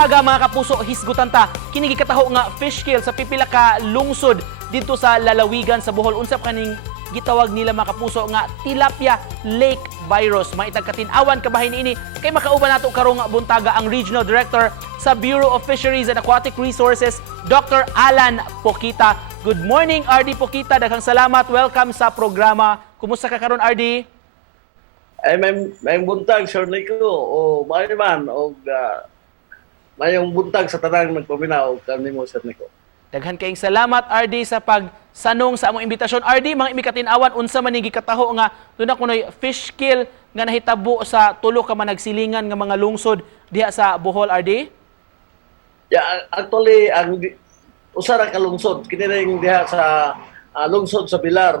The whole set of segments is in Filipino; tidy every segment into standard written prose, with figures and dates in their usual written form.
buntaga mga kapuso, hisgutan ta kini gikataho nga fish kill sa pipila ka lungsod dito sa lalawigan sa Bohol. Unsap kaning gitawag nila mga kapuso nga tilapia lake virus. Mga itag katinawan kabahin ini kay makauban nato karong buntaga ang Regional Director sa Bureau of Fisheries and Aquatic Resources, Dr. Alan Pokita. Good morning, RD Pokita. Daghang salamat. Welcome sa programa. Kumusta ka karon, RD? Ay may buntag Sir Nico o may man o mayong buntag sa tanang nagpaminaw kanimo Sir Nico. Daghan kayong salamat, RD, sa pagsanong sa among imbitasyon. RD, mga imikatinawan, unsa man ning gikataho nga doon na kunoy fish kill nga nahitabo sa tulo ka managsilingan nga mga lungsod diha sa Bohol, RD? Yeah, actually ang usara ka lungsod kini ring diha sa lungsod sa Pilar,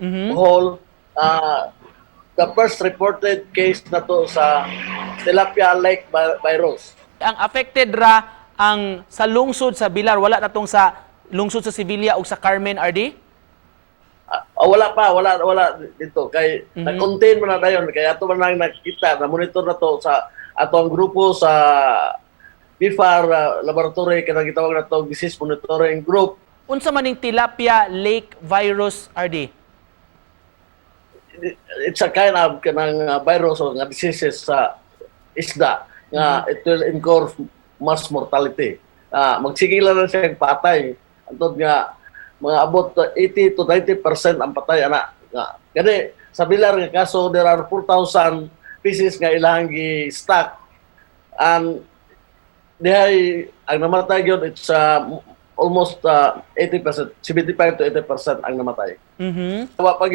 Bohol. The first reported case na to sa tilapia lake virus. Ang affected ra ang sa lungsod sa Bilar, wala na tong sa lungsod sa Sevilla o sa Carmen, RD? Wala dito kay na-contain mo na dayon kay ato man lang nakita na monitor na to sa atong grupo sa BIFAR laboratory kanang gitawag na to disease monitoring group. Unsa man ning tilapia lake virus, RD? It's a kind of kanang virus o nga diseases sa isda nga it will incur mass mortality. Magsigilan na siya patay. Antod nga mga abot 80 to 90% ang patay ana nga. Kani sa Bilar nga kaso there are 4,000 pieces nga ilang gi-stock and dihay ang namatay gyud it's almost 80%, 75 to 80% ang namatay. Wa pag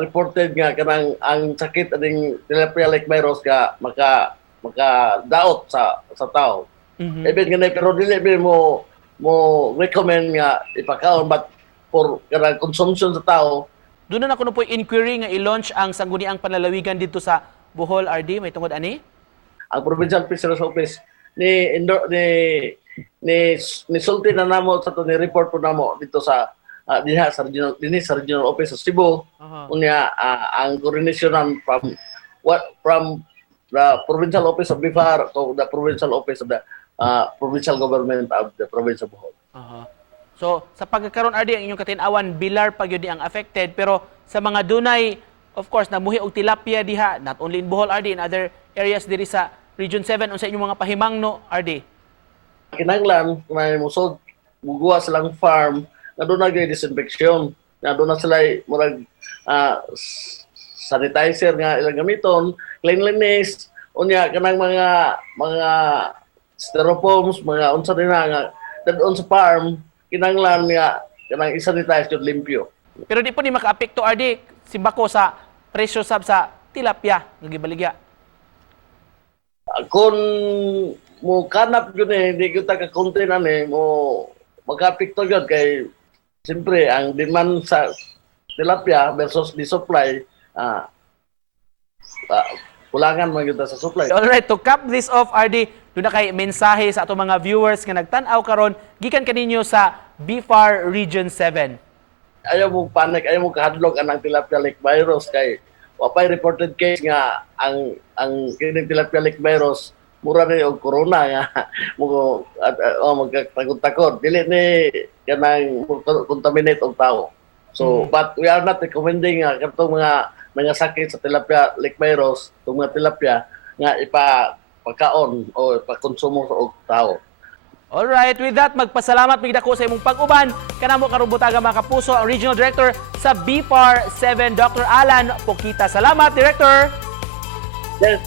reported nga kanang ang sakit aning tilapia lake virus ka maka daot sa tao. Even nga pero dili mo recommend nga ipakaon but for kanang consumption sa tao. Doon na kuno po inquiry nga i-launch ang sangguniang panlalawigan dito sa Bohol, RD. May tungod ani? Ang Provincial Fisheries Office ni sulti na namo sa to ni report po namo dito sa diha sa regional office sa Cebu. Unya ang coordination from the provincial office of BIFAR to the provincial office of the provincial government of the province of Bohol. So sa pagkakaroon, RD, ang inyong katinawan Bilar pag yun ang affected, pero sa mga dunay of course namuhi og tilapia diha not only in Bohol, RD, in other areas diri sa Region 7 unsa inyong mga pahimangno, RD? Kinahanglan kung musod buguwa silang farm na doon na disinfection na doon na sila murag sanitizer nga ilang gamiton, cleanliness, unya kanang mga styrofoams, mga unsa din nga dadon sa farm kinahanglan nga kanang isanitize jud limpyo. Pero di po ni maka-apekto, RD, simbako sa presyo sab sa tilapia nga gibaligya. Kung mo kanap yun hindi kita ka-contain mo magka-apekto yun kay siyempre ang demand sa tilapia versus the supply kulangan man kita sa supply. Alright, to cap this off, RD, doon na kay mensahe sa atong mga viewers nga nagtan-aw karon gikan kaninyo sa BIFAR Region 7. Ayaw mo panic, ayaw mo kahadlok anang tilapia lake virus kay wapay reported case nga ang kining tilapia lake virus mura ni og corona nga mo magtakot dili ni kanang contaminate og tao. So but we are not recommending katong mga sakit sa tilapia lake virus, tong mga tilapia nga ipakaon o ipakonsumo sa og tao. Alright, with that, magpasalamat mig dako sa imong pag-uban kanamo karong butaga mga kapuso, ang Regional Director sa BIFAR 7, Dr. Alan Pokita. Salamat, Director! Yes,